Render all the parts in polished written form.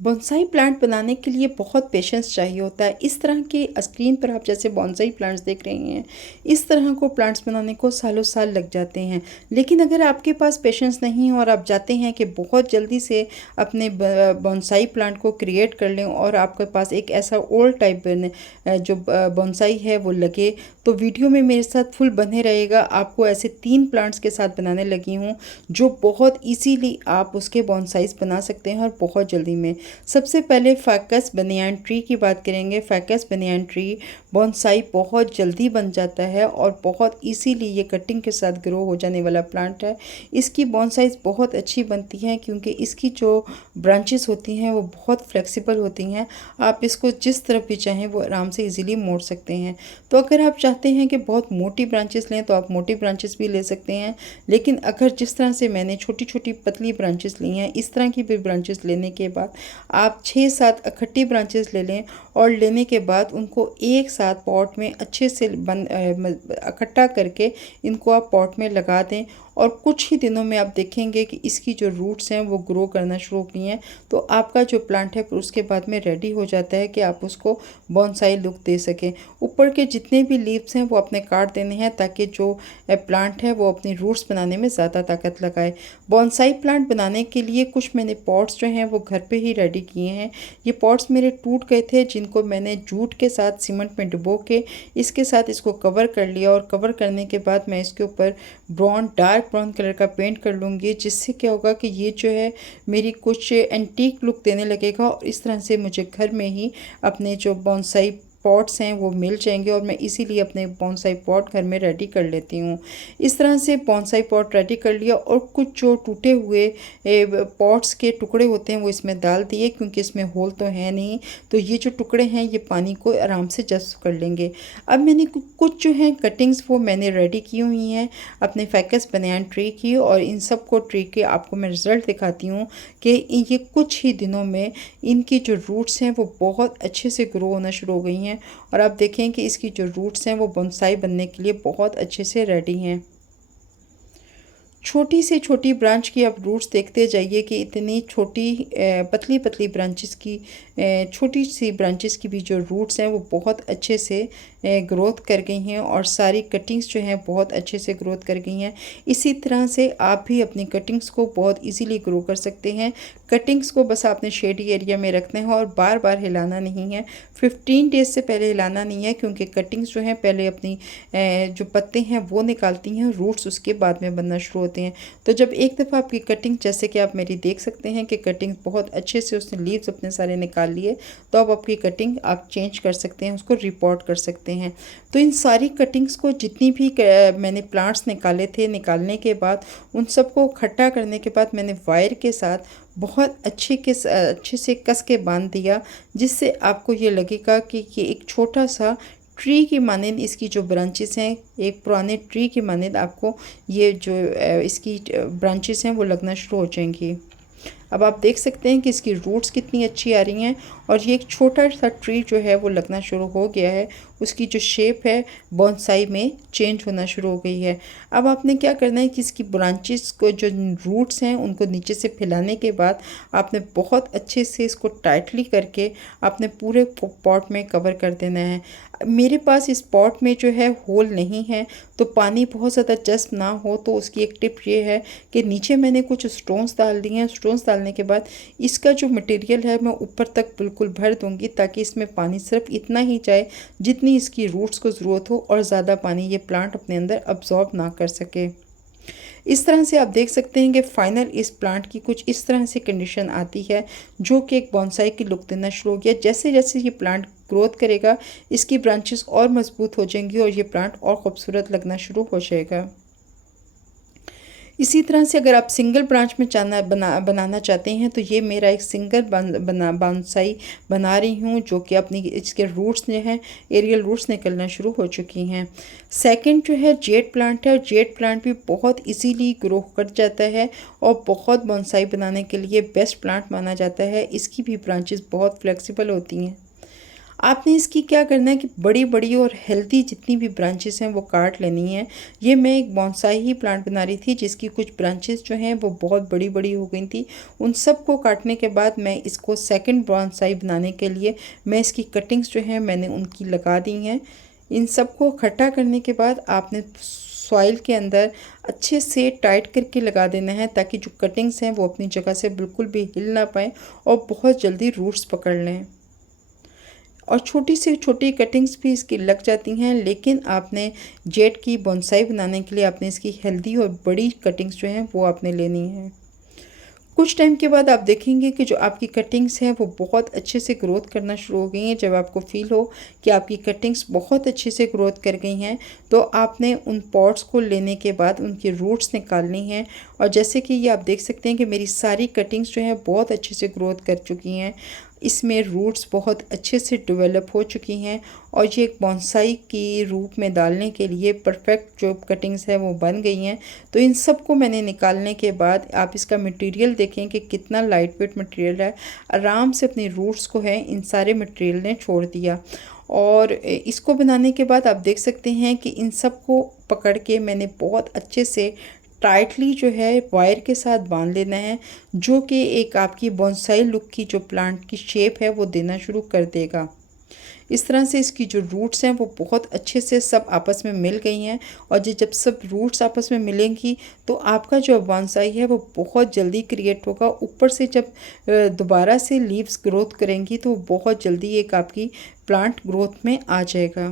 Bonsai plant बनाने के लिए बहुत पेशेंस चाहिए होता है। इस तरह के स्क्रीन पर आप जैसे बोनसाई प्लांट्स देख रहे हैं, इस तरह को प्लांट्स बनाने को सालों साल लग जाते हैं। लेकिन अगर आपके पास पेशेंस नहीं है और आप चाहते हैं कि बहुत जल्दी से अपने बोनसाई प्लांट को क्रिएट कर लें और आपके पास एक ऐसा ओल्ड टाइप जो बोनसाई है वो लगे, तो वीडियो में मेरे साथ फुल बने रहेगा। आपको ऐसे 3 प्लांट्स के साथ बनाने लगी हूँ जो बहुत इजीली आप उसके बोनसाइज बना सकते हैं और बहुत जल्दी में। सबसे पहले फैकस बनियान ट्री की बात करेंगे। फैकस बनियान ट्री बोनसाई बहुत जल्दी बन जाता है और बहुत इजीली ये कटिंग के साथ ग्रो हो जाने वाला प्लांट है। इसकी बोनसाइज बहुत अच्छी बनती है क्योंकि इसकी जो ब्रांचेस होती हैं वो बहुत फ्लेक्सिबल होती हैं। आप इसको जिस तरफ भी चाहें वो आराम से इजीली मोड़ सकते हैं। तो अगर आप चाहते हैं कि बहुत मोटी ब्रांचेस लें तो आप मोटी ब्रांचेस भी ले सकते हैं, लेकिन अगर जिस तरह से मैंने छोटी छोटी पतली ब्रांचेस ली हैं, इस तरह की भी ब्रांचेस लेने के बाद आप 6-7 इकट्ठी ब्रांचेस ले लें और लेने के बाद उनको एक साथ पॉट में अच्छे से इकट्ठा करके इनको आप पॉट में लगा दें और कुछ ही दिनों में आप देखेंगे कि इसकी जो रूट्स हैं वो ग्रो करना शुरू की हैं। तो आपका जो प्लांट है फिर उसके बाद में रेडी हो जाता है कि आप उसको बोनसाई लुक दे सकें। ऊपर के जितने भी लीव्स हैं वो अपने काट देने हैं ताकि जो प्लांट है वो अपनी रूट्स बनाने में ज़्यादा ताकत लगाए। बोनसाई प्लांट बनाने के लिए कुछ मैंने पॉट्स जो हैं वो घर पे ही रेडी किए हैं। ये पॉट्स मेरे टूट गए थे जिनको मैंने जूट के साथ सीमेंट में डुबो के इसके साथ इसको कवर कर लिया और कवर करने के बाद मैं इसके ऊपर डार्क ब्राउन कलर का पेंट कर लूँगी, जिससे क्या होगा कि ये जो है मेरी कुछ एंटीक लुक देने लगेगा और इस तरह से मुझे घर में ही अपने जो बोनसाई पॉट्स हैं वो मिल जाएंगे और मैं इसीलिए अपने बोनसाई पॉट घर में रेडी कर लेती हूँ। इस तरह से बोनसाई पॉट रेडी कर लिया और कुछ जो टूटे हुए पॉट्स के टुकड़े होते हैं वो इसमें डाल दिए क्योंकि इसमें होल तो है नहीं, तो ये जो टुकड़े हैं ये पानी को आराम से जज़्ब कर लेंगे। अब मैंने कुछ जो हैं कटिंग्स वो मैंने रेडी की हुई हैं अपने फैकस बनियान ट्री की, और इन सब को ट्री के आपको मैं रिज़ल्ट दिखाती हूँ कि ये कुछ ही दिनों में इनकी जो रूट्स हैं वो बहुत अच्छे से ग्रो होना शुरू हो गई हैं और आप देखें कि इसकी जो रूट्स हैं वो बोनसाई बनने के लिए बहुत अच्छे से रेडी हैं। छोटी से छोटी ब्रांच की आप रूट्स देखते जाइए कि इतनी छोटी पतली पतली ब्रांचेस की छोटी सी ब्रांचेस की भी जो रूट्स हैं वो बहुत अच्छे से ग्रोथ कर गई हैं और सारी कटिंग्स जो हैं बहुत अच्छे से ग्रोथ कर गई हैं। इसी तरह से आप भी अपनी कटिंग्स को बहुत इजीली ग्रो कर सकते हैं। कटिंग्स को बस आपने शेडी एरिया में रखना है और बार बार हिलाना नहीं है। 15 डेज़ से पहले हिलाना नहीं है क्योंकि कटिंग्स जो हैं पहले अपनी जो पत्ते हैं वो निकालती हैं, रूट्स उसके बाद में बनना शुरू होते हैं। तो जब एक दफ़ा आपकी कटिंग, जैसे कि आप मेरी देख सकते हैं कि कटिंग बहुत अच्छे से उसने लीव्स अपने सारे निकाल लिए, तो अब आपकी कटिंग आप चेंज कर सकते हैं, उसको रिपोर्ट कर सकते हैं। तो इन सारी कटिंग्स को जितनी भी मैंने प्लांट्स निकाले थे, निकालने के बाद उन सबको इकट्ठा करने के बाद मैंने वायर के साथ बहुत अच्छे से कस के बांध दिया, जिससे आपको ये लगेगा कि ये एक छोटा सा ट्री की मानंद इसकी जो ब्रांचेस हैं, एक पुराने ट्री की मानंद आपको ये जो इसकी ब्रांचेस हैं वो लगना शुरू हो जाएंगी। अब आप देख सकते हैं कि इसकी रूट्स कितनी अच्छी आ रही हैं और ये एक छोटा सा ट्री जो है वो लगना शुरू हो गया है। उसकी जो शेप है बोनसाई में चेंज होना शुरू हो गई है। अब आपने क्या करना है कि इसकी ब्रांचेस को जो रूट्स हैं उनको नीचे से फैलाने के बाद आपने बहुत अच्छे से इसको टाइटली करके आपने पूरे पॉट में कवर कर देना है। मेरे पास इस पॉट में जो है होल नहीं है, तो पानी बहुत ज़्यादा जस्ट ना हो, तो उसकी एक टिप ये है कि नीचे मैंने कुछ स्टोन्स डाल दिए हैं। स्टोन्स डालने के बाद इसका जो मटेरियल है मैं ऊपर तक बिल्कुल भर दूंगी ताकि इसमें पानी सिर्फ इतना ही जाए जितनी इसकी रूट्स को ज़रूरत हो और ज़्यादा पानी ये प्लांट अपने अंदर अब्जॉर्ब ना कर सके। इस तरह से आप देख सकते हैं कि फाइनल इस प्लांट की कुछ इस तरह से कंडीशन आती है जो कि एक बोनसाई की लुक देना शुरू हो गया। जैसे जैसे ये प्लांट ग्रोथ करेगा इसकी ब्रांचेस और मजबूत हो जाएंगी और ये प्लांट और खूबसूरत लगना शुरू हो जाएगा। इसी तरह से अगर आप सिंगल ब्रांच में बनाना चाहते हैं तो ये मेरा एक सिंगल बोनसाई बना रही हूँ जो कि अपनी इसके रूट्स जो हैं एरियल रूट्स निकलना शुरू हो चुकी हैं। सेकंड जो है जेड प्लांट है। जेड प्लांट भी बहुत इजीली ग्रो कर जाता है और बहुत बोनसाई बनाने के लिए बेस्ट प्लांट माना जाता है। इसकी भी ब्रांचेस बहुत फ्लेक्सिबल होती हैं। आपने इसकी क्या करना है कि बड़ी बड़ी और हेल्दी जितनी भी ब्रांचेस हैं वो काट लेनी है। ये मैं एक बॉन्साई ही प्लांट बना रही थी जिसकी कुछ ब्रांचेस जो हैं वो बहुत बड़ी बड़ी हो गई थी। उन सब को काटने के बाद मैं इसको सेकंड बॉन्साई बनाने के लिए मैं इसकी कटिंग्स जो हैं मैंने उनकी लगा दी हैं। इन सबको इकट्ठा करने के बाद आपने सॉइल के अंदर अच्छे से टाइट करके लगा देना है ताकि जो कटिंग्स हैं वो अपनी जगह से बिल्कुल भी हिल ना पाएँ और बहुत जल्दी रूट्स पकड़ लें। और छोटी से छोटी कटिंग्स भी इसकी लग जाती हैं, लेकिन आपने जेड की बोनसाई बनाने के लिए आपने इसकी हेल्दी और बड़ी कटिंग्स जो हैं वो आपने लेनी है। कुछ टाइम के बाद आप देखेंगे कि जो आपकी कटिंग्स हैं वो बहुत अच्छे से ग्रोथ करना शुरू हो गई हैं। जब आपको फील हो कि आपकी कटिंग्स बहुत अच्छे से ग्रोथ कर गई हैं तो आपने उन पॉट्स को लेने के बाद उनकी रूट्स निकालनी हैं। और जैसे कि ये आप देख सकते हैं कि मेरी सारी कटिंग्स जो हैं बहुत अच्छे से ग्रोथ कर चुकी हैं, इसमें रूट्स बहुत अच्छे से डेवलप हो चुकी हैं और ये एक बॉन्साई की रूप में डालने के लिए परफेक्ट जो कटिंग्स है वो बन गई हैं। तो इन सब को मैंने निकालने के बाद आप इसका मटेरियल देखें कि कितना लाइट वेट मटेरियल है। आराम से अपनी रूट्स को है इन सारे मटेरियल ने छोड़ दिया। और इसको बनाने के बाद आप देख सकते हैं कि इन सब को पकड़ के मैंने बहुत अच्छे से टाइटली जो है वायर के साथ बांध लेना है, जो कि एक आपकी बोनसाई लुक की जो प्लांट की शेप है वो देना शुरू कर देगा। इस तरह से इसकी जो रूट्स हैं वो बहुत अच्छे से सब आपस में मिल गई हैं और जब सब रूट्स आपस में मिलेंगी तो आपका जो बोनसाई है वो बहुत जल्दी क्रिएट होगा। ऊपर से जब दोबारा से लीव्स ग्रोथ करेंगी तो बहुत जल्दी एक आपकी प्लांट ग्रोथ में आ जाएगा।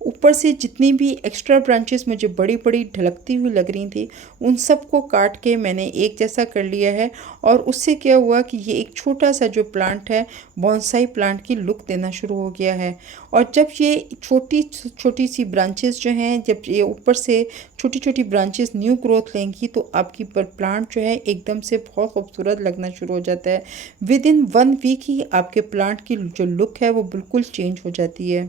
ऊपर से जितनी भी एक्स्ट्रा ब्रांचेस मुझे बड़ी बड़ी ढलकती हुई लग रही थी उन सब को काट के मैंने एक जैसा कर लिया है। और उससे क्या हुआ कि ये एक छोटा सा जो प्लांट है बॉन्साई प्लांट की लुक देना शुरू हो गया है। और जब ये छोटी छोटी सी ब्रांचेस जो हैं जब ये ऊपर से छोटी छोटी ब्रांचेस न्यू ग्रोथ लेंगी तो आपकी प्लांट जो है एकदम से बहुत खूबसूरत लगना शुरू हो जाता है। विद इन 1 वीक ही आपके प्लांट की जो लुक है वो बिल्कुल चेंज हो जाती है।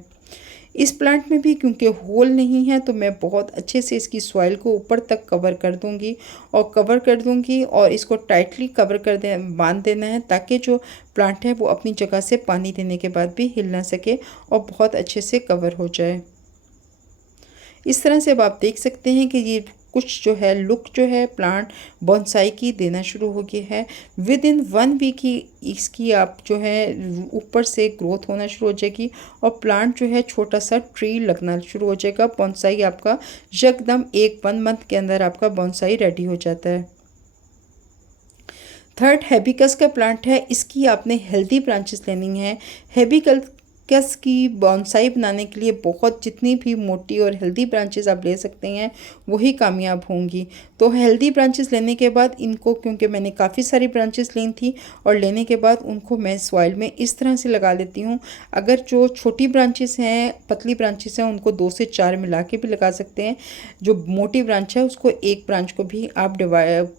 इस प्लांट में भी क्योंकि होल नहीं है तो मैं बहुत अच्छे से इसकी सॉइल को ऊपर तक कवर कर दूंगी और इसको टाइटली बांध देना है ताकि जो प्लांट है वो अपनी जगह से पानी देने के बाद भी हिल ना सके और बहुत अच्छे से कवर हो जाए। इस तरह से अब आप देख सकते हैं कि ये कुछ जो है लुक जो है प्लांट बोनसाई की देना शुरू हो गया है। विद इन 1 वीक ही इसकी आप जो है ऊपर से ग्रोथ होना शुरू हो जाएगी और प्लांट जो है छोटा सा ट्री लगना शुरू हो जाएगा। बोनसाई आपका यकदम 1 मंथ के अंदर आपका बोनसाई रेडी हो जाता है। थर्ड हेबिस्कस का प्लांट है। इसकी आपने हेल्दी ब्रांचेस लेनी है। हेबिस्कस की बॉन्साई बनाने के लिए बहुत जितनी भी मोटी और हेल्दी ब्रांचेस आप ले सकते हैं वही कामयाब होंगी। तो हेल्दी ब्रांचेस लेने के बाद इनको क्योंकि मैंने काफ़ी सारी ब्रांचेस ली थी और लेने के बाद उनको मैं सॉइल में इस तरह से लगा लेती हूँ। अगर जो छोटी ब्रांचेस हैं पतली ब्रांचेस हैं उनको 2 से 4 मिला के भी लगा सकते हैं। जो मोटी ब्रांच है उसको एक ब्रांच को भी आप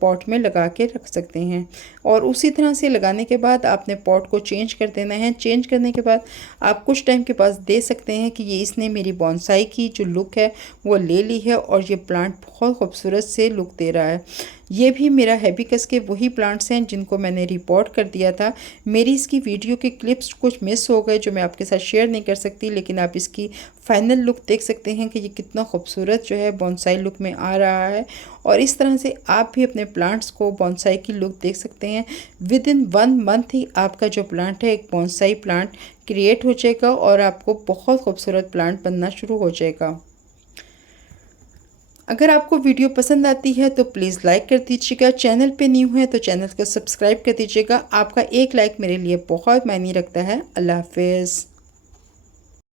पॉट में लगा के रख सकते हैं। और उसी तरह से लगाने के बाद आपने पॉट को चेंज कर देना है। चेंज करने के बाद आप कुछ टाइम के पास दे सकते हैं कि ये इसने मेरी बॉन्साई की जो लुक है वो ले ली है और ये प्लांट बहुत खूबसूरत से लुक दे रहा है। ये भी मेरा हेबिस्कस के वही प्लांट्स हैं जिनको मैंने रिपोर्ट कर दिया था। मेरी इसकी वीडियो के क्लिप्स कुछ मिस हो गए जो मैं आपके साथ शेयर नहीं कर सकती, लेकिन आप इसकी फाइनल लुक देख सकते हैं कि ये कितना खूबसूरत जो है बॉन्साई लुक में आ रहा है। और इस तरह से आप भी अपने प्लांट्स को बॉन्साई की लुक देख सकते हैं। विद इन 1 मंथ ही आपका जो प्लांट है एक बॉन्साई प्लांट क्रिएट हो जाएगा और आपको बहुत खूबसूरत प्लांट बनना शुरू हो जाएगा। अगर आपको वीडियो पसंद आती है तो प्लीज़ लाइक कर दीजिएगा। चैनल पे न्यू है तो चैनल को सब्सक्राइब कर दीजिएगा। आपका एक लाइक मेरे लिए बहुत मायने रखता है। अल्लाह हाफिज़।